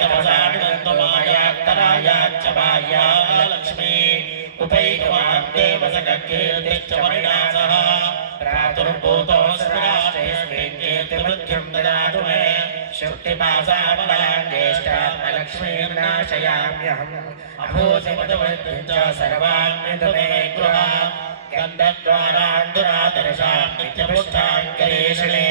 स्तुष्टानिवसानुगन्धमायात्तरायाच्च बाह्या लक्ष्मी उपैकवान् देवसखकीर्तिश्च परिणासः प्रातुर्भूतोऽस्मिराष्टेऽस्मिन् कीर्तिमृत्युं ददातु मे शुक्तिपाशाबलान्येष्टात्मलक्ष्मीर्नाशयाम्यहम् अभूषमदवृत्तिं च सर्वान् मे गृहा गन्धद्वारान्दुरादर्शां नित्यपुष्टां करेशणे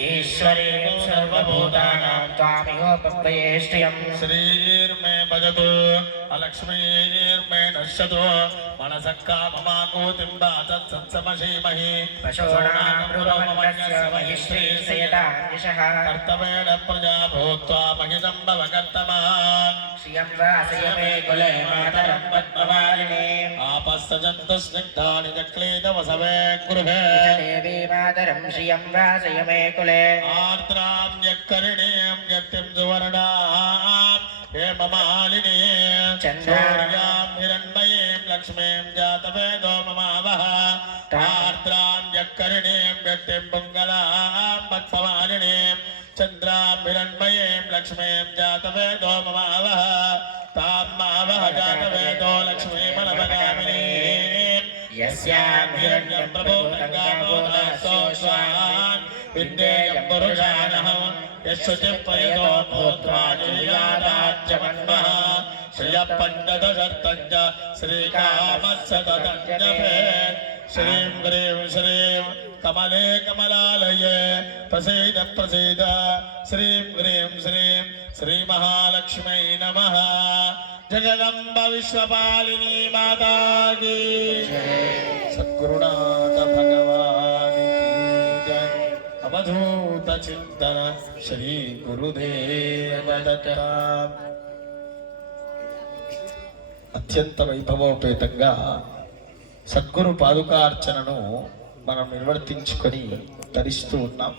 ईश्वरीं सर्वभूतानां त्वामिहोपस्मये श्रियं श्रीर्मे भजतु अलक्ष्मीर्मे नश्यतु मनसक्काममाकूतिं वाचत्सत्समशीमहि पशूनामृतमस्य महिश्रीर्षयतान्यशः कर्तवेण प्रजा भूत्वा महितं भवकर्तमान् श्रियं वासयमे कुले मातरं पद्मवारिणे आपस्तजन्तस्निग्धानि जक्लेदवसवे गृहे देवी मातरं श्रियं वासयमे कुले आर्द्रां यक्करिणीं यत्तिं सुवर्णां हेममालिनीं चन्द्रां हिरण्मयीं लक्ष्मीं जातवेदो ममावः आर्द्रां यक्करिणीं यत्तिं पुङ्गलां पद्ममालिनीं चन्द्रां हिरण्मयीं लक्ष्मीं जातवेदो ममावः तां मावः जातवेदो लक्ष्मीमनवगामिनीं यस्यां हिरण्यं प्रभोदङ्गाभूतासोऽस्वान् विद्येयं पुरुषानः यशुचिपयतो भूत्वा निर्यादाच्यमन्वः श्रियपण्डदशर्तञ्च श्रीकामस्य तदञ्जभेत् श्रीं ग्रीं श्रीं कमले कमलालये प्रसीद प्रसीद श्रीं ग्रीं श्रीं श्रीमहालक्ष्मै नमः जगदम्ब विश्वपालिनी माता की सद्गुरुनाथ भगवान की जय अवधूत चिंतन श्री गुरुदेव दत्त అత్యంత వైభవోపేతంగా సద్గురు పాదుకార్చనను మనం నిర్వర్తించుకొని తరిస్తూ ఉన్నాం.